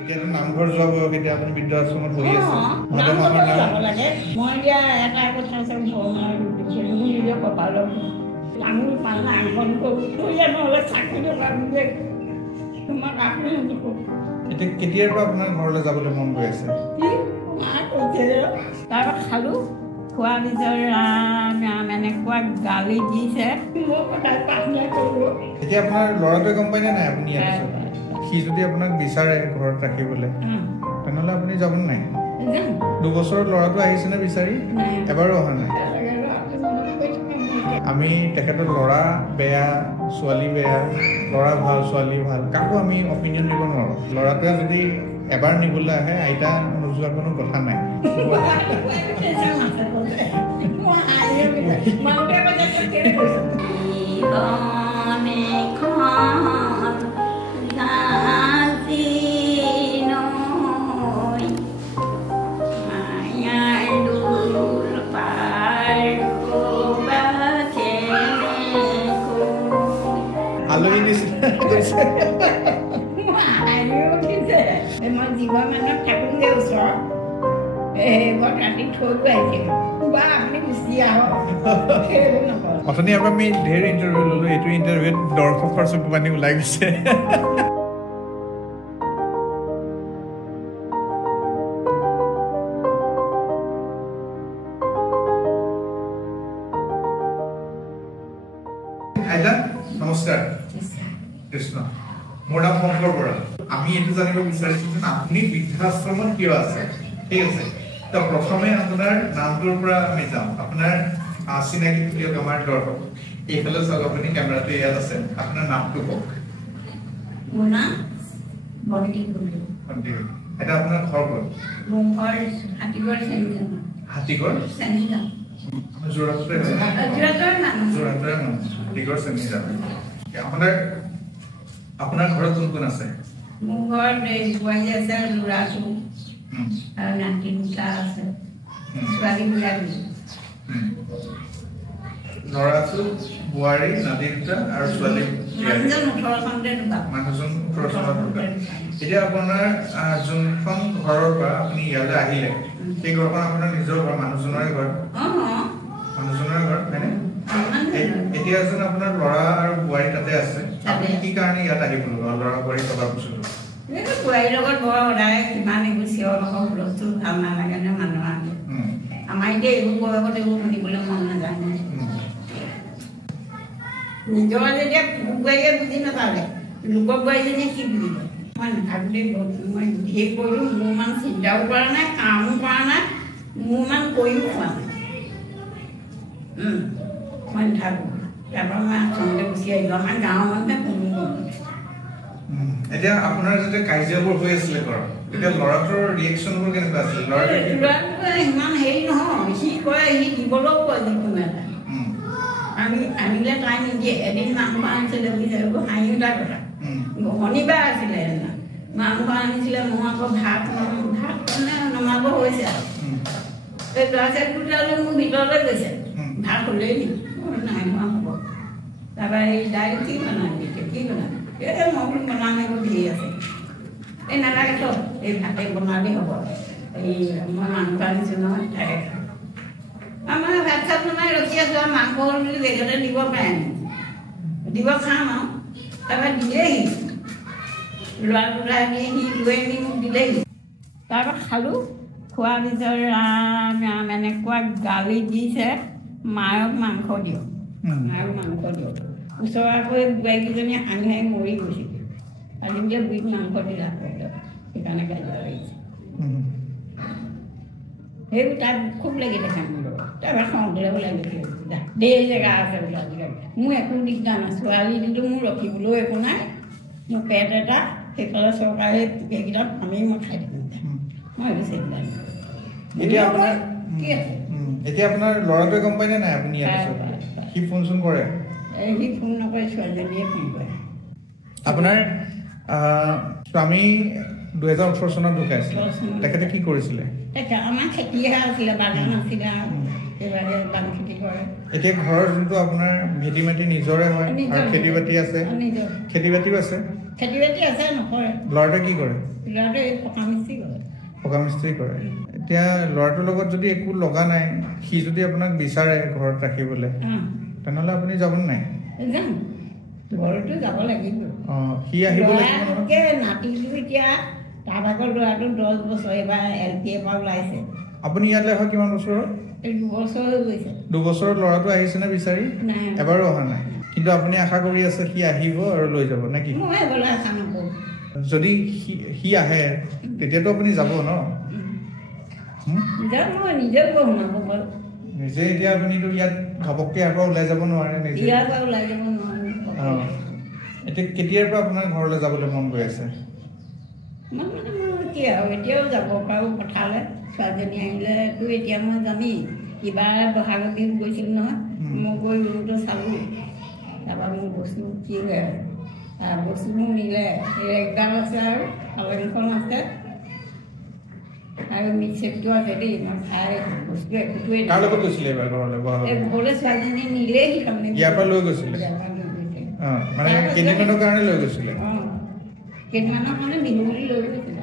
এতিয়াতো নামঘৰ যোৱা বয়স, এতিয়া আপুনি বৃদ্ধাশ্ৰমত বহি আছে। যাব লাগে। মই এতিয়া এটা কথা আছে, নিজে কপালত আঙুল পালে আঙুল কৰোঁ নহ'লে চাকৰিটো পাম যে তোমাক আপুনি এতিয়া কেতিয়াৰ পৰা আপোনাৰ ঘৰলৈ যাবলৈ মন গৈ আছে? তাৰপৰা খালোঁ, খোৱাৰ পিছত ৰাম এনেকুৱা গালি দিছে, মই সদায় প্ৰাৰ্থনা কৰোঁ। এতিয়া আপোনাৰ ল'ৰাটোৱে গম পায়নে নাই আপুনি ইয়াত আছে? সি যদি আপোনাক বিচাৰে ঘৰত ৰাখিবলৈ, তেনেহ'লে আপুনি যাব নাই? 2 বছৰত ল'ৰাটো আহিছেনে বিচাৰি? এবাৰো অহা নাই। আমি তেখেতৰ ল'ৰা বেয়া, ছোৱালী বেয়া, ল'ৰা ভাল, ছোৱালী ভাল, কাকো আমি অপিনিয়ন দিব নোৱাৰোঁ। ল'ৰাটোৱে যদি এবাৰ নিবলৈ আহে, আইতা নোযোৱা কোনো কথা নাই। আলহী নিচিনা কৈছে। মই জীৱা মানুহক থাকোঁগৈ ওচৰত, ঘৰত ৰাতি থৈ আহিছিলোঁ বা আপুনি গুচি আহক, সেইবোৰ নকওঁ। অথনি আকৌ আমি ঢেৰ ইণ্টাৰভিউ ল'লোঁ, এইটো ইণ্টাৰভিউত দৰ্শকৰ চকু পানী ওলাই গৈছে। আইতা নমস্কাৰ। কৃষ্ণ। মোৰ নাম শংকৰ বৰা। আমি এইটো জানিব বিচাৰিছোঁ যে আপুনি বৃদ্ধাশ্ৰমত কিয় আছে? ঠিক আছে, তো প্ৰথমে আপোনাৰ নামটোৰ পৰা আমি যাম। আপোনাৰ চিনাকি দিয়ক আমাৰ দৰ্শক। এইফালে চাওক, আপুনি কেমেৰাটো ইয়াত আছে, আপোনাৰ নামটো কওক। মোৰ নাম বন্তি গুৰু। এটা আপোনাৰ ঘৰ ক'ত? মোৰ ঘৰ হাতীগড় চেনিগাঁও। হাতীগড় চেনিগাঁও। যোৰহাটৰে হাতীগড় চেনিগাঁও। আপোনাৰ ঘৰত কোন কোন আছে? মোৰ ঘৰত বোৱাৰী আছে, ল'ৰাটো আৰু নাতি 2টা আছে, ছোৱালী 2জনী। ল'ৰাটো, বোৱাৰী, নাতি 2টা আৰু ছোৱালী। মানুহজন 18 চনতে ঢুকাল। মানুহজন 18 চনত ঢুকাল। এতিয়া আপোনাৰ যোনখন ঘৰৰ পৰা আপুনি ইয়ালৈ আহিলে, সেই ঘৰখন আপোনাৰ নিজৰ ঘৰ, মানুহজনৰে ঘৰ? মানুহজনৰে ঘৰ, হয়নে? এতিয়া যেন আপোনাৰ ল'ৰা আৰু বোৱাৰী তাতে আছে, আপুনি কি কাৰণে ইয়াত আহিব ল'ৰা বোৱাৰী থকাৰ পিছত? বোৱাৰীৰ লগত বৰ সদায় কিমান এইবোৰ চিঞৰ বাখৰ হুলস্থুল ভাল নালাগে নে মানুহৰ আগে। আমাৰ এতিয়া এইবোৰ বয়সত এইবোৰ শুনিবলৈ মন নাযায়। নিজৰ যেতিয়া বোৱাৰীয়ে বুজি নাপালে, লোকৰ বোৱাৰীজনীয়ে কি বুজিব? মই নাথাকোঁতে মই ধেৰ কৰিলোঁ, মোৰ ইমান চিন্তাও কৰা নাই, কামো কৰা নাই, মোৰ ইমান কৰিও খোৱা নাই। মই নাথাকোঁ। তাৰপৰা মই আচলতে গুচি আহিলোঁ। আমাৰ গাঁৱৰ মানুহে কোনো গম। এতিয়া আপোনাৰ যেতিয়া কাজিয়াবোৰ হৈ আছিলে ঘৰত, তেতিয়া ল'ৰাটোৰ ৰিয়েকশ্যনবোৰ কেনেকুৱা আছিল? ল'ৰাটোৱে ইমান হেৰি নহয়, সি কয়, সি দিবলৈও কয় যিকোনো এটা। আনিলে তাই নিদিয়ে। এদিন মাংস আনিছিলে বুলি এইবোৰ হাঁহি উঠা কথা। শনিবাৰ আছিলে সেইদিনা মাংস আনিছিলে, মই আকৌ ভাত মানে নমাব হৈছে আৰু এই ল'ৰা-ছোৱালী দুটালৈ মোৰ ভিতৰলৈ গৈছে, ভাত হ'লেই নি? নাই হোৱা হ'ব। তাৰপৰা এই দাইল কি বনাবি, কি বনাবি? এই মই বোলো বনাম, এইবোৰ ধেৰ আছে। এই নালাগে তো, এই ভাতে বনালেই হ'ব। এই মই মাংস আনিছোঁ নহয়, তাকে খাওঁ। আমাৰ ভাত চাত বনাই ৰখি আছোঁ আৰু মাংস হ'ল বুলি বেগতে দিব পাৰে, দিব খাম আৰু। তাৰপৰা দিলেহি, ল'ৰা 2টা আনি সি লৈ আনি মোক দিলেহি। তাৰপৰা খালোঁ, খোৱাৰ পিছত ৰাম এনেকুৱা গালি দিছে, মায়ক মাংস দিয়ক, মায়ক মাংস দিয়ক। ওচৰৰ আকৌ বোৱাৰীকেইজনীয়ে হাঁহি হাঁহি মৰি গৈছিল। আজি বোলে বুঢ়ীক মাংস দিলা, সেইকাৰণে গালি পাৰিছে। সেইবোৰ তাত খুব লাগি দেখা মোৰ লগত। তাৰপৰা খং উঠিলে বোলে ধেৰ জেগা আছে বোলে আজিকালি। মোৰ একো দিগদাৰ নাই, ছোৱালী দিলোঁ, মোৰ ৰখিবলৈও একো নাই। মোৰ পেট এটা, সেইফালে চৰকাৰে সেইকেইটা আমি মই খাই থাকিম। মই এইটো চিন্তা নাই। এতিয়া আপোনাৰ ল'ৰাটোৱে গম পায়নে নাই আপুনি ইয়াত আছে? সি ফোন চোন কৰে? সি ফোন নকৰে, ছোৱালীজনীয়ে ফোন কৰে। আপোনাৰ স্বামী 2018 চনত ঢুকাইছিলে, তেখেতে কি কৰিছিলে? আমাৰ খেতিহে আছিলে, বাগান আছিলে, বাগান খেতি কৰে। এতিয়া ঘৰৰ যোনটো আপোনাৰ ভেটি মাটি নিজৰে হয় আৰু খেতি বাতি আছে? খেতি বাতিও আছে? খেতি বাতি আছে, নকৰে। ল'ৰাটোৱে কি কৰে? ল'ৰাটোৱে পকা মিস্ত্ৰী কৰে এতিয়া ল'ৰাটোৰ লগত যদি একো লগা নাই সি যদি আপোনাক বিচাৰে ঘৰত ৰাখিবলৈ তেনেহ'লে আপুনি যাব নাই যাম ঘৰতো যাব লাগিব সি আহিব লাগিব নাতিটো এতিয়া তাৰ ভাগৰ ল'ৰাটো 10 বছৰ এবাৰ LPA পৰা ওলাইছে আপুনি ইয়ালৈ অহা কিমান বছৰত 2 বছৰ হৈ গৈছে 2 বছৰত ল'ৰাটো আহিছেনে বিচাৰি এবাৰো অহা নাই কিন্তু আপুনি আশা কৰি আছে সি আহিব আৰু লৈ যাব নেকি মই বোলে আশা নকৰোঁ যদি সি আহে তেতিয়াতো আপুনি যাব ন যাম মই নিজে শুনাব বাৰু নিজে এতিয়া আপুনিতো ইয়াত ঘপককৈ ইয়াৰ পৰা ওলাই যাব নোৱাৰে নিজে ইয়াৰ পৰা ওলাই যাব নোৱাৰে এতিয়া কেতিয়াৰ পৰা আপোনাৰ ঘৰলৈ যাবলৈ মন গৈ আছে মই কি আৰু এতিয়াও যাব পাৰোঁ পথাৰলৈ ছোৱালীজনী আহিলেতো এতিয়া মই যামেই কিবা বহাগৰ বিহু গৈছিলোঁ নহয় মই গৈ ৰুমটো চালোঁ তাৰপৰা মোৰ বস্তু কি হৈ আছে বস্তুবোৰ মিলে একডাল আছে আৰু পালেংখন আছে আৰু মিক্সেপটো আছে দেই মই চাই বস্তু একোটোৱে ঘৰলৈ ছোৱালীজনী নিলেহি তাৰমানে ইয়াৰ পৰা লৈ গৈছিলে কেইদিনমানৰ কাৰণে লৈ গৈছিলে কেইদিনমানৰ কাৰণে বিহু বুলি লৈ গৈছিলে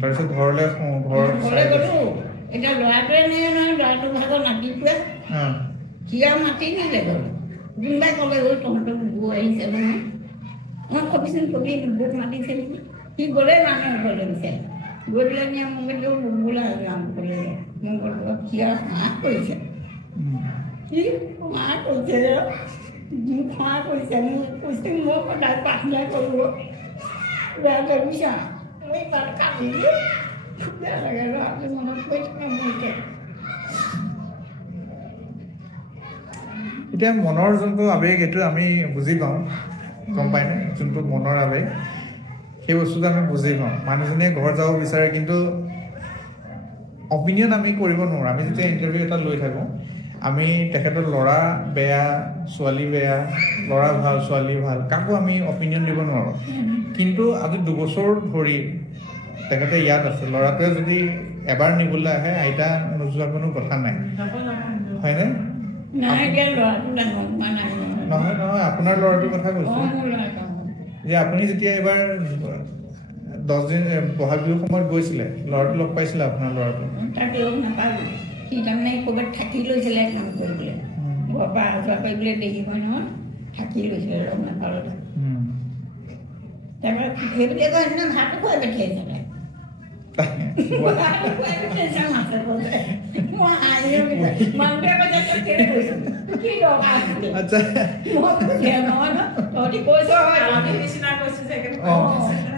তাৰপিছত ঘৰলৈ গ'লোঁ এতিয়া ল'ৰাটোৱে নিয়ে নহয় ল'ৰাটো ভাগৰ নাতিটোৱে সি আৰু মাতি নিলে গ'ল কোনোবাই ক'লে গ'ল তহঁতৰ বৌ আহিছে নহয় মই কবিচোন কবি বৌক মাতিছে নেকি সি গ'লেই মানুহে ঘৰলৈ বিচাৰে গৈ পেলাই নিয়ে মোক কিন্তু বোলে যাম ক'লে মোক ক'লো সি আৰু মাক কৰিছে সি মাক কৰিছে মোক খোৱা কৰিছে মোক কৈছে মোক সদায় প্ৰাৰ্থনা কৰিব বেয়া লাগিছে মই তাত কান্দিলোঁ বেয়া লাগে ল'ৰাটো মনত পৰি থকা মোৰ এতিয়া মনৰ যোনটো আৱেগ এইটো আমি বুজি পাওঁ গম পাইনে যোনটো মনৰ আৱেগ সেই বস্তুটো আমি বুজি পাওঁ মানুহজনীয়ে ঘৰত যাব বিচাৰে কিন্তু অপিনিয়ন আমি কৰিব নোৱাৰোঁ আমি যেতিয়া ইণ্টাৰভিউ এটা লৈ থাকোঁ আমি তেখেতৰ ল'ৰা বেয়া ছোৱালী বেয়া ল'ৰা ভাল ছোৱালী ভাল কাকো আমি অপিনিয়ন দিব নোৱাৰোঁ কিন্তু আজি 2 বছৰ ধৰি তেখেতে ইয়াত আছে ল'ৰাটোৱে যদি এবাৰ নিবলৈ আহে আইতা নোযোৱা কোনো কথা নাই হয়নে নহয় নহয় আপোনাৰ ল'ৰাটোৰ কথা কৈছোঁ যে আপুনি যেতিয়া এবাৰ 10 দিন বহাগ বিহুৰ সময়ত গৈছিলে ল'ৰাটো লগ পাইছিলে আপোনাৰ ল'ৰাটো তাক লগ নাপালোঁ সি তাৰমানে ক'ৰবাত থাকি লৈছিলে কাম কৰিবলৈ ঘৰৰ পৰা অহা যোৱা কৰিবলৈ দেৰি হয় নহয় থাকি লৈছিলে লগ নাপালোঁ তাৰপৰা সেইবুলিয়ে কয় সেইদিনা ভাতো খুৱাই পঠিয়াইছে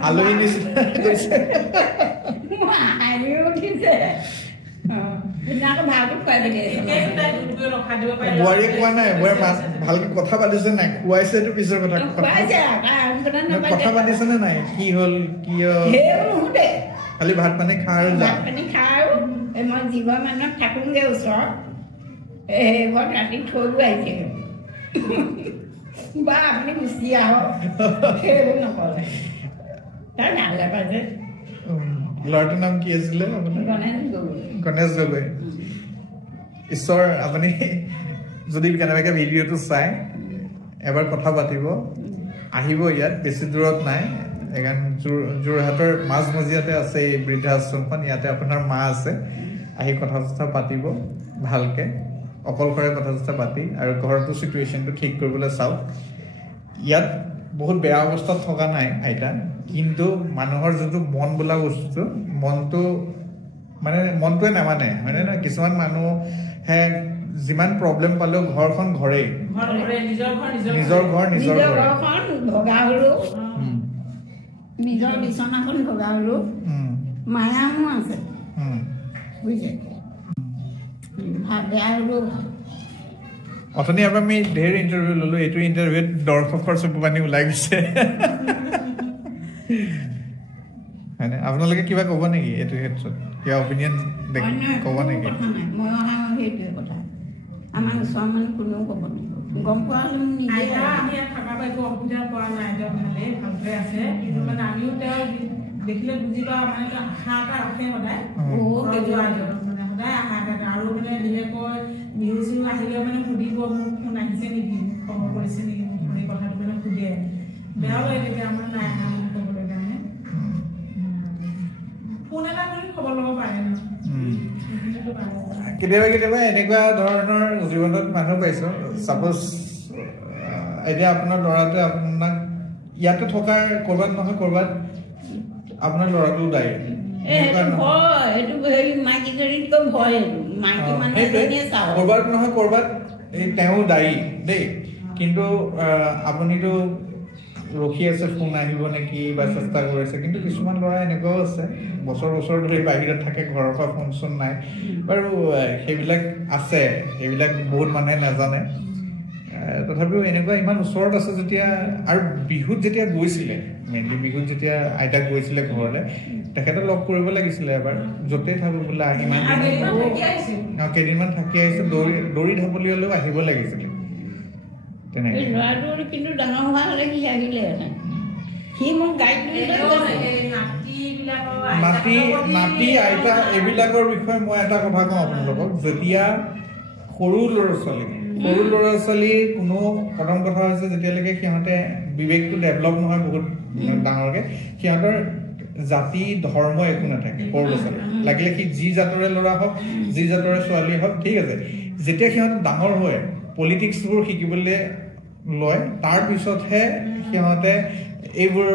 আলহী নিচিনা বোৱাৰীয়ে কোৱা নাই বোৱাৰী মাছ ভালকে কথা পাতিছে নাই খুৱাইছে এইটো পিছৰ কথা কথা পাতিছেনে নাই কি হ'ল কিয় খালি ভাত পানী খা আৰু যা মই যিঘৰ মানুহত থাকোঁগৈ ওচৰত সেইঘৰত ৰাতি থৈ আহিছে বা আপুনি গুচি আহক সেইবোৰ নকলে তাৰ ভাল লাগে ল'ৰাটোৰ নাম কি আছিলে গণেশ গগৈ ঈশ্বৰ আপুনি যদি কেনেবাকৈ ভিডিঅ'টো চাই এবাৰ কথা পাতিব আহিব ইয়াত বেছি দূৰত নাই যোৰহাটৰ মাজমজিয়াতে আছে এই বৃদ্ধাশ্ৰমখন ইয়াতে আপোনাৰ মা আছে আহি কথা চথা পাতিব ভালকৈ অকলশৰে কথা চথা পাতি আৰু ঘৰটো চিটুৱেশ্যনটো ঠিক কৰিবলৈ চাওক ইয়াত বহুত বেয়া অৱস্থাত থকা নাই আইতা কিন্তু মানুহৰ যোনটো মন বোলা বস্তুটো মনটো মানে মনটোৱে নামানে হয়নে নহয় কিছুমান মানুহে যিমান প্ৰব্লেম পালেও ঘৰখন ঘৰেই নিজৰ ঘৰ ভগা হ'লেও নিজৰ বিচনাখন ভগা হ'লেও মায়া মোৰ আছে বুজিছে বেয়া হ'লেও ভাল অথনি এবাৰ আমি ঢেৰ ইণ্টাৰভিউ ল'লোঁ এইটো ইণ্টাৰভিউত দৰ্শকৰ চকু পানী ওলাই গৈছে হয়নে আপোনালোকে কিবা ক'ব নেকি এইটো ক্ষেত্ৰত কিবা অপিনিয়ন ক'ব নেকি মই অহা সেইটোৱে কথা আমাৰ ওচৰৰ মানুহ কোনেও ক'ব লাগিব গম পোৱা হ'লে নিজে আমি ইয়াত থকা একো অসুবিধা পোৱা নাই তেওঁ ভালেই ভালকৈ আছে কিন্তু মানে আমিও তেওঁ দেখিলে বুজি পাওঁ মানে আশা এটা ৰাখে সদায় মানে সদায় আশা এটা আৰু মানে বিশেষকৈ বিহু চিহু আহিলেও মানে সুধিব মোক ফোন আহিছে নেকি খবৰ কৰিছে নেকি মোক এই কথাটো মানে সুধে বেয়াও লাগে তেতিয়া আমাৰ নাই অহা ক'বলৈ কাৰণে ফোন এটা কৰি খবৰ ল'ব পাৰে ন কেতিয়াবা কেতিয়াবা এনেকুৱা ধৰণৰ জীৱনত মানুহ পাইছো সাপোজ এতিয়া আপোনাৰ ল'ৰাটোৱে আপোনাক ইয়াতে থকাৰ কৰবাত নহয় কৰবাত আপোনাৰ ল'ৰাটো দায়ী কৰবাত নহয় কৰবাত তেওঁ দায়ী দেই কিন্তু আপুনিতো ৰখি আছে ফোন আহিব নেকি বা চেষ্টা কৰিছে কিন্তু কিছুমান ল'ৰা এনেকুৱাও আছে বছৰ বছৰ ধৰি বাহিৰত থাকে ঘৰৰ পৰা ফোন চোন নাই বাৰু সেইবিলাক আছে সেইবিলাক বহুত মানুহে নাজানে তথাপিও এনেকুৱা ইমান ওচৰত আছে যেতিয়া আৰু বিহুত যেতিয়া গৈছিলে মেইনলি বিহুত যেতিয়া আইতাক গৈছিলে ঘৰলে তেখেতক লগ কৰিব লাগিছিলে এবাৰ য'তেই থাকো বোলে ইমান কেইদিনমান থাকি আহিছে দৌৰি ঢাপলি হ'লেও আহিব লাগিছিলে কিন্তু ডাঙৰ হোৱা হ'লে সি আহিলে সি মোক গাইড নাতি আইতা এইবিলাকৰ বিষয়ে মই এটা কথা কওঁ আপোনালোকক যেতিয়া সৰু ল'ৰা ছোৱালী কোনো প্ৰথম কথা হৈছে যেতিয়ালৈকে সিহঁতে বিবেকটো ডেভেলপ নহয় বহুত ডাঙৰকে সিহঁতৰ জাতি ধৰ্ম একো নাথাকে সৰু ল'ৰা ছোৱালী লাগিলে সি যি জাতৰে ল'ৰা হওক যি জাতৰে ছোৱালী হওক ঠিক আছে যেতিয়া সিহঁত ডাঙৰ হয় পলিটিক্সবোৰ শিকিবলৈ লয় তাৰ পিছতহে সিহঁতে এইবোৰ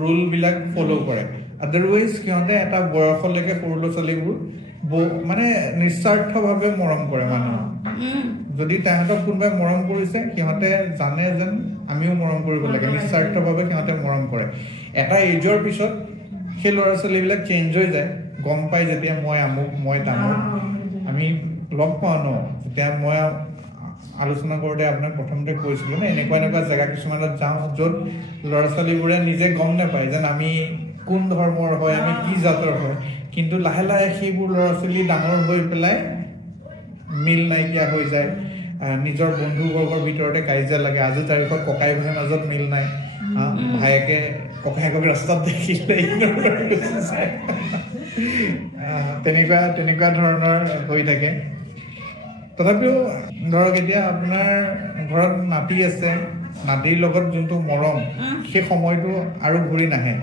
ৰুলবিলাক ফ'ল' কৰে আদাৰৱাইজ সিহঁতে এটা বয়সলৈকে সৰু ল'ৰা ছোৱালীবোৰ মানে নিস্বাৰ্থভাৱে মৰম কৰে মানুহক যদি তাহাঁতক কোনোবাই মৰম কৰিছে সিহঁতে জানে যেন আমিও মৰম কৰিব লাগে নিস্বাৰ্থভাৱে সিহঁতে মৰম কৰে এটা এজৰ পিছত সেই ল'ৰা ছোৱালীবিলাক চেঞ্জ হৈ যায় গম পাই যেতিয়া মই আমুক মই তামুক আমি লগ পাওঁ ন যেতিয়া মই আলোচনা কৰোঁতে আপোনাক প্ৰথমতে কৈছিলোঁ ন এনেকুৱা জেগা কিছুমানত যাওঁ য'ত ল'ৰা ছোৱালীবোৰে নিজে গম নাপায় যেন আমি কোন ধৰ্মৰ হয় আমি কি জাতৰ হয় কিন্তু লাহে লাহে সেইবোৰ ল'ৰা ছোৱালী ডাঙৰ হৈ পেলাই মিল নাইকিয়া হৈ যায় নিজৰ বন্ধুবৰ্গৰ ভিতৰতে কাজিয়া লাগে আজিৰ তাৰিখত ককাই ভাইৰ মাজত মিল নাই ভায়েকে ককায়েকক ৰাস্তাত দেখিলে তেনেকুৱা ধৰণৰ হৈ থাকে তথাপিও ধৰক এতিয়া আপোনাৰ ঘৰত নাতি আছে নাতিৰ লগত যোনটো মৰম সেই সময়টো আৰু ঘূৰি নাহে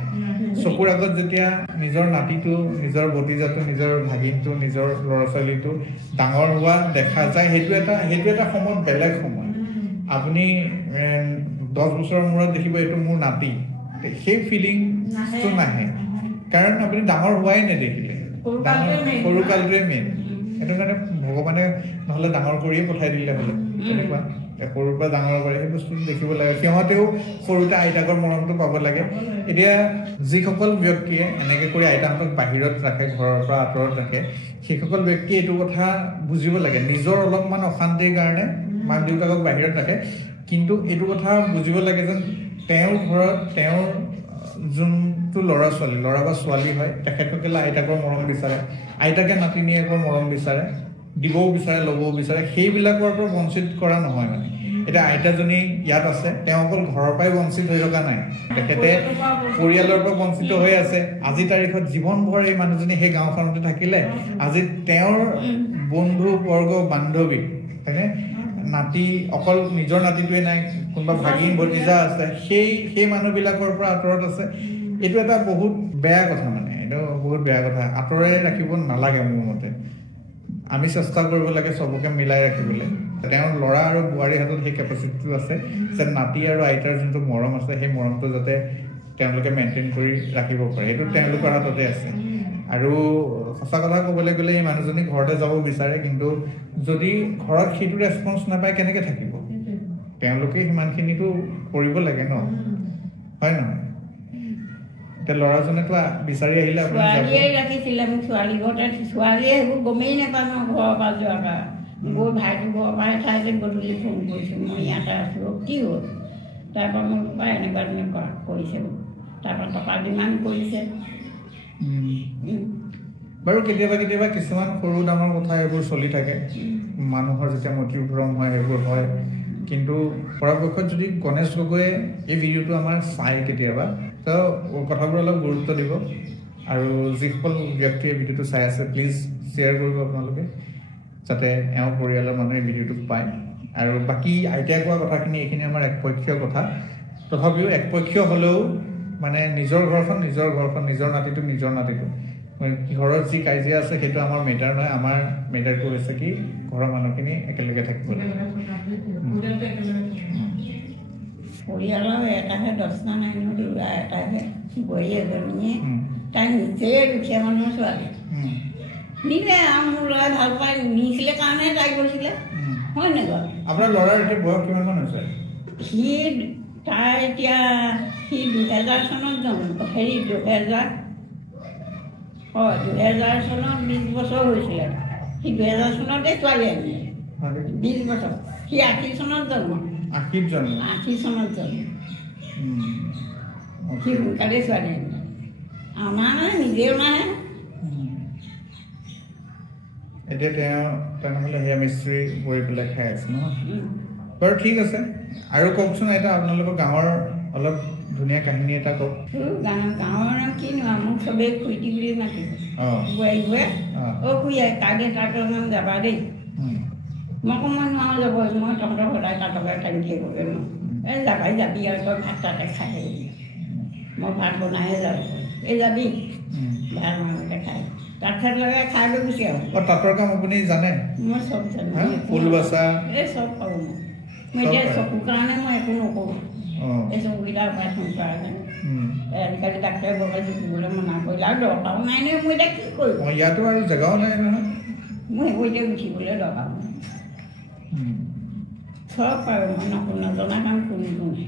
চকুৰ আগত যেতিয়া নিজৰ নাতিটো নিজৰ ভতিজাটো নিজৰ ভাগিনটো নিজৰ ল'ৰা ছোৱালীটো ডাঙৰ হোৱা দেখা যায় সেইটো এটা সময়ত বেলেগ সময় আপুনি 10 বছৰৰ মূৰত দেখিব এইটো মোৰ নাতি সেই ফিলিংটো নাহে কাৰণ আপুনি ডাঙৰ হোৱাই নেদেখিলে সৰু কালটোৱে মেইন সেইটো কাৰণে ভগৱানে নহ'লে ডাঙৰ কৰিয়ে পঠাই দিলে হ'লে তেনেকুৱা সৰুৰ পৰা ডাঙৰ কৰে সেই বস্তুটো দেখিব লাগে সিহঁতেও সৰুতে আইতাকৰ মৰমটো পাব লাগে এতিয়া যিসকল ব্যক্তিয়ে এনেকৈ কৰি আইতাহঁতক বাহিৰত ৰাখে ঘৰৰ পৰা আঁতৰত ৰাখে সেইসকল ব্যক্তিয়ে এইটো কথা বুজিব লাগে নিজৰ অলপমান অশান্তিৰ কাৰণে মাক দেউতাকক বাহিৰত ৰাখে কিন্তু এইটো কথা বুজিব লাগে যেন তেওঁৰ ঘৰত তেওঁৰ যোনটো ল'ৰা বা ছোৱালী হয় তেখেতসকলে আইতাকৰ মৰম বিচাৰে আইতাকে নাতিনীয়েকৰ মৰম বিচাৰে দিবও বিচাৰে ল'বও বিচাৰে সেইবিলাকৰ পৰা বঞ্চিত কৰা নহয় মানে এতিয়া আইতাজনী ইয়াত আছে তেওঁ অকল ঘৰৰ পৰাই বঞ্চিত হৈ থকা নাই তেখেতে পৰিয়ালৰ পৰা বঞ্চিত হৈ আছে আজি তাৰিখত জীৱনভৰ এই মানুহজনী সেই গাঁওখনতে থাকিলে আজি তেওঁৰ বন্ধু বৰ্গ বান্ধৱী তাকে নাতি অকল নিজৰ নাতিটোৱে নাই কোনোবা ভাগিন ভতিজা আছে সেই মানুহবিলাকৰ পৰা আঁতৰত আছে এইটো এটা বহুত বেয়া কথা মানে এইটো বহুত বেয়া কথা আঁতৰাই ৰাখিব নালাগে মোৰ মতে আমি চেষ্টা কৰিব লাগে চবকে মিলাই ৰাখিবলৈ তেওঁৰ ল'ৰা আৰু বোৱাৰীৰ হাতত সেই কেপাচিটিটো আছে যে নাতি আৰু আইতাৰ যোনটো মৰম আছে সেই মৰমটো যাতে তেওঁলোকে মেইনটেইন কৰি ৰাখিব পাৰে সেইটো তেওঁলোকৰ হাততে আছে আৰু সঁচা কথা ক'বলৈ গ'লে এই মানুহজনী ঘৰতে যাব বিচাৰে কিন্তু যদি ঘৰত সেইটো ৰেছপন্স নাপায় কেনেকৈ থাকিব তেওঁলোকে সিমানখিনিতো কৰিব লাগে ন হয় নহয় এতিয়া ল'ৰাজনেতো বিচাৰি আহিলে ছোৱালীয়ে ৰাখিছিলে মোক ছোৱালী ঘৰতে ছোৱালীয়ে সেইবোৰ গমেই নাপায় মই ঘৰৰ পৰা যোৱাৰ পৰা গৈ ভাইটি ঘৰৰ পৰা ঠাইতে গধূলি ফোন কৰিছোঁ মই ইয়াতে আছোঁ কি হ'ল তাৰপৰা মোৰ পৰা এনেকুৱা কৰিছে তাৰপৰা টকা ডিমাণ্ড কৰিছে বাৰু কেতিয়াবা কিছুমান সৰু ডাঙৰ কথা এইবোৰ চলি থাকে মানুহৰ যেতিয়া মতিভ্ৰম হয় সেইবোৰ হয় কিন্তু পৰাপক্ষত যদি গণেশ গগৈয়ে এই ভিডিঅ'টো আমাৰ চাই কেতিয়াবা তো কথাবোৰ অলপ গুৰুত্ব দিব আৰু যিসকল ব্যক্তিয়ে ভিডিঅ'টো চাই আছে প্লিজ শ্বেয়াৰ কৰিব আপোনালোকে যাতে এওঁৰ পৰিয়ালৰ মানুহে ভিডিঅ'টো পায় আৰু বাকী আইতাই কোৱা কথাখিনি এইখিনি আমাৰ একপক্ষীয় কথা তথাপিও একপক্ষীয় হ'লেও মানে নিজৰ ঘৰখন নিজৰ নাতিটো ঘৰত যি কাজিয়া আছে সেইটো আমাৰ মেটাৰ নহয় আমাৰ মেটাৰটো হৈছে কি ঘৰৰ মানুহখিনি একেলগে থাকিব পৰিয়ালৰ এটাহে 10টা নাই ল'ৰা এটাহে বোৱাৰী এজনীয়ে তাই নিজে দুখীয়া মানুহৰ ছোৱালী নিলে মোৰ ল'ৰাই ভাল পাই নিছিলে কাৰণে তাই গৈছিলে হয় নাই বাৰু আপোনাৰ ল'ৰাৰ এতিয়া বয়স কিমানমান হৈছে তাই এতিয়া সি 2000 চনত জন্ম 2000 চনত 20 বছৰ হৈছিলে সি 2000 চনতে ছোৱালী আনিলে 20 বছৰ সি 80 চনত জন্ম 80 চনত জন্ম সি সোনকালে ছোৱালী আনিলে আমাৰ মানে নিজেও নাহে এতিয়া তেনেহ'লে সেয়া মিস্ত্ৰী কৰি পেলাই খাই আছে ন বাৰু ঠিক আছে আৰু কওকচোন এটা আপোনালোকৰ গাঁৱৰ অলপ ধুনীয়া কাহিনী এটা কওক গাঁৱৰ নাম কিনো মোক চবেই খুইটি বুলি মাতিব বোৱাৰী খুৰীয়ে কাইলৈ তাঁতৰ নাম যাবা দেই মই নোৱাৰো যাব মই তহঁতৰ সদায় তাঁতকে টানি থাকিবগৈ ন এই যাবি আৰু তই ভাত তাতে খাই আহিবি মই ভাত বনাইহে যাব এই যাবি ভাত মানুহকে খাই তাঁত চাত লগাই খাই লৈ গুচি আহোঁ তাঁতৰ কাম আপুনি জানে মই চব জানো ফুল বচা এই চব পাৰোঁ মই এতিয়া চকুৰ কাৰণে মই একো নকৰোঁ এই চকুকেইটা অপাৰেশ্যন কৰা নাই আজিকালি ডাক্তৰে বগাই জুখিবলৈ মনা কৰিলে আৰু দৰকাৰো নাই নে মই এতিয়া কি কৰিম ইয়াতো আৰু জেগাও নাই নহয় মই সেইবোৰ এতিয়া গুঠিবলৈ দৰকাৰ নাই চব পাৰোঁ মই নজনা কাম কোনো নাই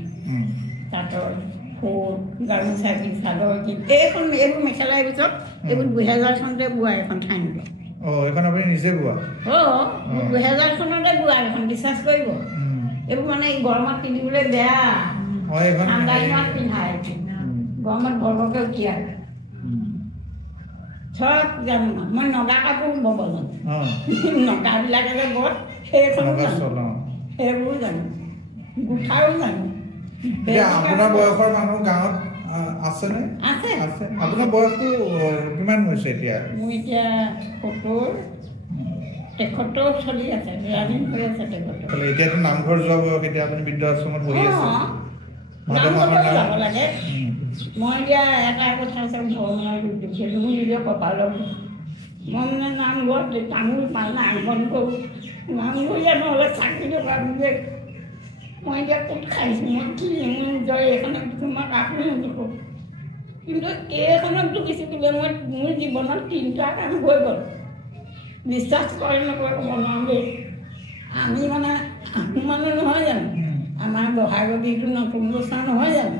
তাঁতৰ ফুল গামোচা কি চাদৰ কি এইবোৰ মেখেলা পিছত এইবোৰ 2000 চনতে বোৱা এখন ঠাই নিব এইখন আপুনি নিজে বোৱা 2000 চনতে বোৱা এখন বিশ্বাস কৰিব এইবোৰ মানে গৰমত পিন্ধিবলৈ বেয়া ঠাণ্ডা দিনত পিন্ধাই গৰমত গৰমকে উঠি আহে চব জানো মই নগা কাপোৰ বব জানো নগাবিলাকে যে বৰ সেইখনো জানো সেইবোৰো জানো গোঠাৰো জানো আপোনাৰ বয়সৰ মানুহ গাঁৱত আছেনে আছে আপোনাৰ বয়সটো কিমান হৈছে এতিয়া মোৰ এতিয়া 73 চলি আছে ৰানিং হৈ আছে এতিয়াতো নামঘৰ যোৱা বয়স এতিয়া আপুনি বৃদ্ধাশ্ৰমত বহি আছে যাব লাগে মই এতিয়া এটা কথা আছে সেইটো মোৰ নিজৰ কপালৰ মই মানে নামঘৰত তামোল পাল নামঘন কৰোঁ নামঘৰীয়া নহ'লে চাকৰি টকা মই এতিয়া ক'ত খাইছোঁ মই কি মোৰ নিজৰ এইখনত তোমাক আপুনি নুজোখোঁ কিন্তু এইখনত জুখিছোঁ বোলে মই মোৰ জীৱনত 3টা কাম হৈ গ'ল বিশ্বাস কৰে নকৰে ক'ব নোৱাৰোঁ দেই আমি মানে মানুহ নহয় জানো আমাৰ বহাগৰ বিহুটো নতুন বছৰ নহয় জানো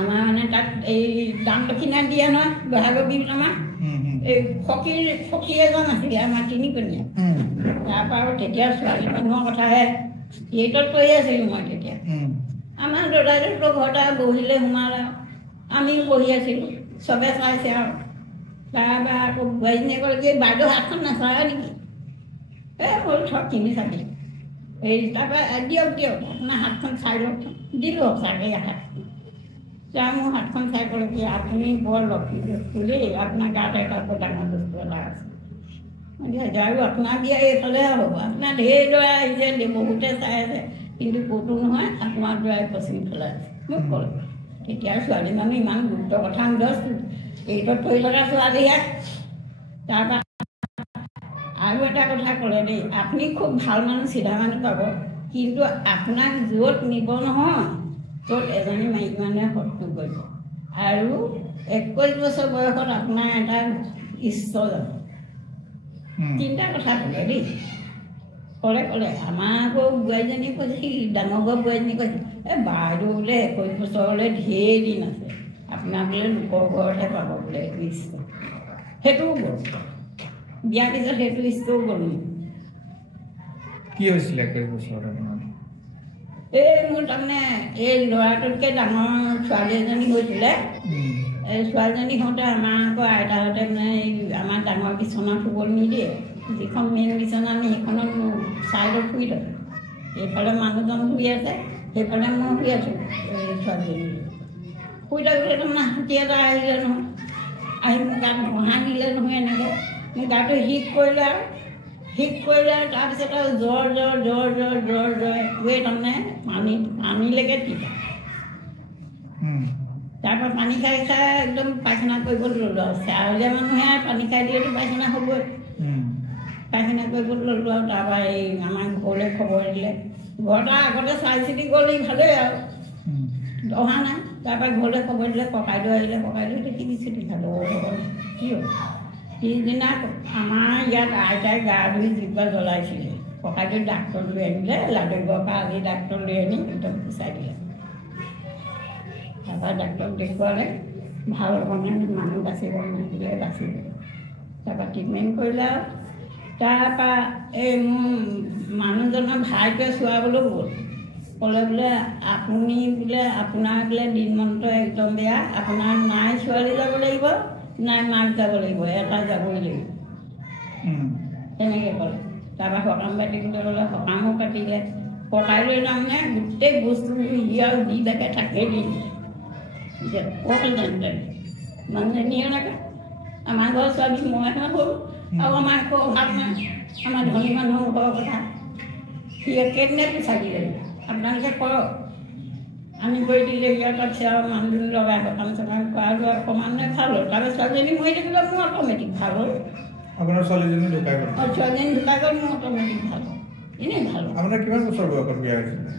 আমাৰ মানে তাত এই দান দক্ষিণা দিয়ে নহয় বহাগৰ বিহুত আমাৰ এই সখী এজন আছিলে আমাৰ 3কনীয়া তাৰপৰা আৰু তেতিয়া ছোৱালী মানুহৰ কথাহে 8ত পঢ়ি আছিলোঁ মই তেতিয়া আমাৰ দাদাইদেউতো ঘৰতে বহিলে সোমালে আমিও বহি আছিলোঁ চবে চাইছে আৰু তাৰপৰা আকৌ বোৱাৰীজনীয়ে ক'লে কি বাইদেউ হাতখন নাচায় নেকি এই হ'ল থক কিনি চাবি এই তাৰপৰা দিয়ক আপোনাৰ হাতখন চাই লওকচোন দিলোঁ সঁচাকৈ হাত তাৰ মোৰ হাতখন চাই ক'লে কি আপুনি বৰ লক্ষী বস্তু দেই আপোনাৰ গাত এটা ডাঙৰ বস্তু এটা আছে আৰু আপোনাৰ বিয়া এইফালে হ'ব আপোনাৰ ঢেৰ ল'ৰা আহিছে বহুতে চাই আছে কিন্তু ক'তো নহয় আপোনাৰ ল'ৰাই পশ্চিম ফালে আছে মোক ক'লে তেতিয়া ছোৱালী মানুহ ইমান গুৰুত্ব কথা নুধৰিছোঁ 8ত পঢ়ি থকা ছোৱালীহে তাৰপৰা আৰু এটা কথা ক'লে দেই আপুনি খুব ভাল মানুহ চিধা মানুহ পাব কিন্তু আপোনাক য'ত নিব নহয় ত'ত এজনী মাইকী মানুহে শত্ৰু কৰিব আৰু 21 বছৰ বয়সত আপোনাৰ এটা ইষ্ট যাব 3টা কথা ক'লে দেই ক'লে আমাৰ আকৌ বোৱাৰীজনী কৈছে সি ডাঙৰ ঘৰ বোৱাৰীজনী কৈছে এই বাইদেউ বোলে 21 বছৰলৈ ঢেৰ দিন আছে আপোনাৰ বোলে লোকৰ ঘৰতহে পাব বোলে এইটো ইষ্ট সেইটোও গ'ল বিয়াৰ পিছত সেইটো ইষ্টও গ'ল কি হৈছিলে 21 বছৰত আপোনাৰ এই মোৰ তাৰমানে এই ল'ৰাটোতকৈ ডাঙৰ ছোৱালী এজনী হৈছিলে এই ছোৱালীজনী হওঁতে আমাৰ আকৌ আইতাহঁতে মানে আমাৰ ডাঙৰ বিচনাত শুবলৈ নিদিয়ে যিখন মেইন বিচনা আমি সেইখনত ছাইডত শুই থাকোঁ এইফালে মানুহজন শুই আছে সেইফালে মই শুই আছোঁ এই ছোৱালীজনী শুই থাকোঁতে তাৰমানে হাতী এটা আহিলে নহয় আহি মোৰ গাত ঘঁহা নিলে নহয় এনেকৈ মোৰ গাটো হিট কৰিলে তাৰপিছত আৰু জ্বৰ একোৱে তাৰমানে পানীলৈকে তিতা তাৰপৰা পানী খাই খাই একদম পায়খানা কৰিব ল'লোঁ আৰু চাউলীয়া মানুহে পানী খাই দিলেতো পায়খানা হ'বই পায়খানা কৰিব ল'লোঁ আৰু তাৰপৰা এই আমাৰ ঘৰলৈ খবৰ দিলে ঘৰতে আগতে চাই চিতি গ'ল ভালেই আৰু অহা নাই তাৰপৰা ঘৰলৈ খবৰ দিলে ককাইদেউ আহিলে ককাইদেউ কি চিঠি খালোঁ কি হ'ল পিছদিনা আমাৰ ইয়াত আইতাই গা ধুই জুইকুৰা জ্বলাইছিলে ককাইদেউ ডাক্তৰ লৈ আনিলে লাডুগড়ৰ পৰা আজি ডাক্তৰ লৈ আনি একদম পিচাই দিলে তাৰপৰা ডাক্তৰক দেখুৱালে ভাল মানে মানুহ বাচিব নাহিলে বাচিলে তাৰপৰা ট্ৰিটমেণ্ট কৰিলে আৰু তাৰপৰা এই মোৰ মানুহজনৰ ভাইটোৱে চোৱাবলৈ গ'ল ক'লে বোলে আপুনি বোলে আপোনাৰ বোলে দিনমন্ত একদম বেয়া আপোনাৰ নাই ছোৱালী যাব লাগিব নাই মাক যাব লাগিব এটা যাবই লাগিব তেনেকৈ ক'লে তাৰপৰা সকাম পাতিবলৈ ক'লে সকামো পাতিলে ককাইলৈ তাৰমানে গোটেই বস্তুবোৰ ইয়াৰ যি থাকে তাকেই দিলে ক'ত জানে মানুহজনীয়ে এনেকৈ আমাৰ ঘৰৰ ছোৱালী মইহে হ'ল আৰু আমাৰ একো অভাৱ নাই আমাৰ ধনী মানুহৰ ঘৰৰ কথা সি একেদিনে পিছাই দিলে আপোনালোকে কৰক আনি কৰি দিলে ইয়াৰ তাৰপিছত আৰু মানুহজনী লগাই সকাম চকাম কৰাটো অকণমানে ভাল হ'ল তাৰপিছত ছোৱালীজনী মৰি থাকিলে মোৰ অট'মেটিক ভাল হ'ল আপোনাৰ ছোৱালীজনী ঢুকাই গ'ল ছোৱালীজনী ঢুকাই গ'ল মোৰ অট'মেটিক ভাল হ'ল এনেই ভাল হ'ল আপোনাৰ কিমান বছৰ বয়সত বিয়া হৈছিলে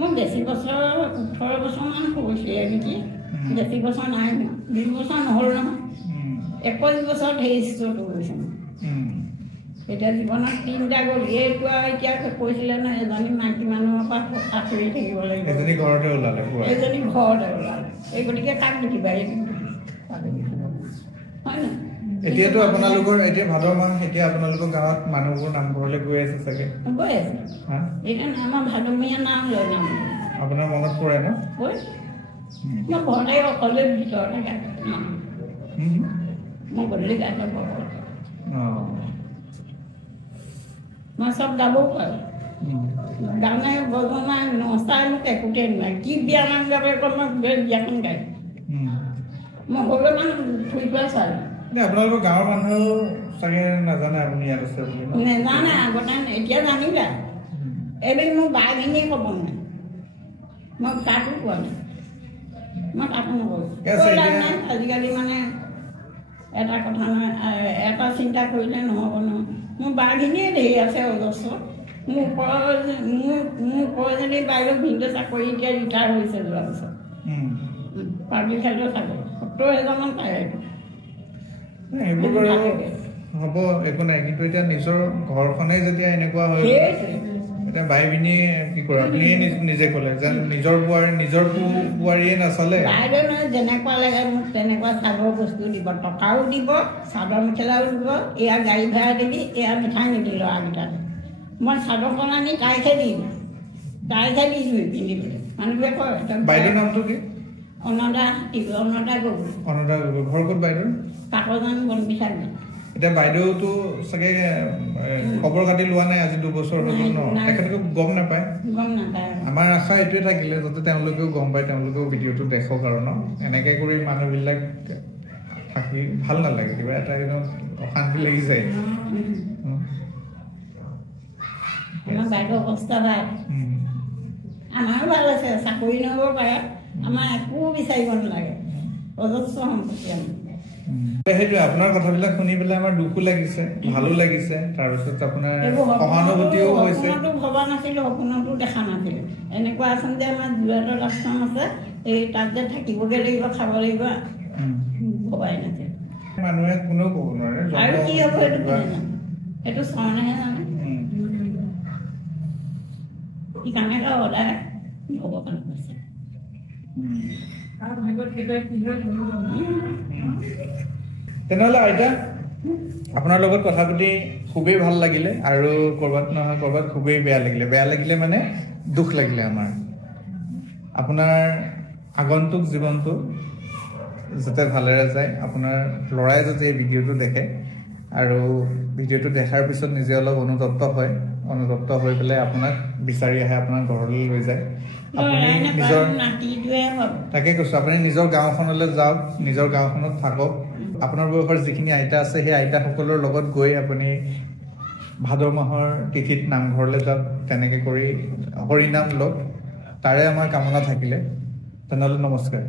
মোৰ বেছি বছৰ 18 বছৰমান হৈছিলে নেকি বেছি বছৰ নাই 20 বছৰ নহ'ল নহয় 21 বছৰত সেই ষ্ট্ৰ'কটো গৈছে এতিয়া জীৱনত 3টা গ'ল এইটো আৰু এতিয়া কৈছিলে নহয় এজনী মাইকী মানুহৰ পৰা আঁতৰি থাকিব লাগিব এজনী ঘৰতে ওলালে এই গতিকে কাক দেখিবা এইটো হয় নাই এতিয়াতো আপোনালোকৰ এতিয়া ভাদ মাহ এতিয়া আপোনালোকৰ গাঁৱত মানুহবোৰ নামঘৰলৈ গৈ আছে চাগে গৈ আছে এইকাৰণে আমাৰ ভাদমহীয়া নাম লয় নাম আপোনাৰ মনত পৰে ন মই ঘৰতে অকলে ভিতৰতে গাইছোঁ মই গধূলি গাইছোঁ মই চব গাবও পাৰোঁ গানে বজনা নচাই মোক একোতেই নোৱাৰে কি বিয়া নাম গাব মই বিয়াখন গাইছোঁ মই সৰু মানুহ ফুৰি ফুৰা ছোৱালী আপোনালোকৰ গাঁৱৰ মানুহেও চাগে নাজানে আপুনি ইয়াত আছে বুলি নেজানে আগতে এতিয়া জানিলা এদিন মোৰ বাঘিনীয়ে ক'ব নোৱাৰে মই তাতো কোৱা নাই মই তাতো নকৰোঁ আজিকালি মানে এটা কথা নহয় এটা চিন্তা কৰিলে নহ'ব নহয় মোৰ বাঘিনীয়ে ধেৰ আছে অজস্ৰ মোৰ ওপৰৰ যদি বাইদেউ ভিনদেউ চাকৰি এতিয়া ৰিটায়াৰ হৈছে যোৱা বছৰ পাব্লিক হেল্থৰ চাকৰি 70,000মান পায় সেইবোৰ বাৰু হ'ব একো নাই কিন্তু এতিয়া নিজৰ ঘৰখনেই যেতিয়া এনেকুৱা হয় এতিয়া বাই ভিনীয়ে কি কৰে আপুনিয়ে নিজে ক'লে যে নিজৰ বোৱাৰীয়ে নাচালে বাইদেউ নহয় যেনেকুৱা লাগে মোক তেনেকুৱা চাদৰ বস্তু দিব টকাও দিব চাদৰ মেখেলাও দিব এয়া গাড়ী ভাড়া দিবি এয়া মিঠাই নিদি ল'ৰাকেইটাত মই চাদৰখন আনি তাইকহে দিম পিন্ধিবলৈ মানুহবোৰে কয় বাইদেউৰ নামটো কি অনদা গগৈ ঘৰ ক'ত বাইদেউ কাকজান বনবিচাৰ এতিয়া বাইদেউতো চাগে খবৰ খাতি লোৱা নাই আজি 2 বছৰ হৈ গ'ল ন তেখেতকো গম নাপায় আমাৰ আশা এইটোৱে থাকিলে যাতে তেওঁলোকেও গম পায় তেওঁলোকেও ভিডিঅ'টো দেখক আৰু ন এনেকৈ কৰি মানুহবিলাক থাকি ভাল নালাগে কিবা এটা একদম অশান্তি লাগি যায় আমাৰ বাইদেউ অৱস্থা ভাল আমাৰো ভাল আছে চাকৰি নহ'ব পাৰে আমাৰ একো বিচাৰিব নালাগে অজস্ৰ সম্পত্তি আমি সেইটোৱে আপোনাৰ কথাবিলাক শুনি পেলাই আমাৰ দুখো লাগিছে ভালো লাগিছে তাৰপিছত আপোনাৰ সহানুভূতিও হৈছে সপোনতো ভবা নাছিলোঁ সপোনতো দেখা নাছিলোঁ এনেকুৱা আছে যে আমাৰ যোৰহাটত আশ্ৰম আছে এই তাত যে থাকিবগৈ লাগিব খাব লাগিব ভবাই নাছিল মানুহে কোনেও ক'ব নোৱাৰে আৰু কি হ'ব সেইটো কোনে জানে সেইটো চৰণেহে জানে কি কাৰণে সদায় ভগৱান কৈছে তেনেহ'লে আইতা আপোনাৰ লগত কথা পাতি খুবেই ভাল লাগিলে আৰু ক'ৰবাত নহয় ক'ৰবাত খুবেই বেয়া লাগিলে মানে দুখ লাগিলে আমাৰ আপোনাৰ আগন্তুক জীৱনটো যাতে ভালেৰে যায় আপোনাৰ ল'ৰাই যাতে এই ভিডিঅ'টো দেখে আৰু ভিডিঅ'টো দেখাৰ পিছত নিজে অলপ অনুতপ্ত হৈ পেলাই আপোনাক বিচাৰি আহে আপোনাৰ ঘৰলৈ লৈ যায় আপুনি নিজৰ তাকে কৈছোঁ আপুনি নিজৰ গাঁওখনলৈ যাওক নিজৰ গাঁওখনত থাকক আপোনাৰ বয়সৰ যিখিনি আইতা আছে সেই আইতাসকলৰ লগত গৈ আপুনি ভাদ মাহৰ তিথিত নামঘৰলৈ যাওক তেনেকৈ কৰি হৰিনাম লওক তাৰে আমাৰ কামনা থাকিলে তেনেহ'লে নমস্কাৰ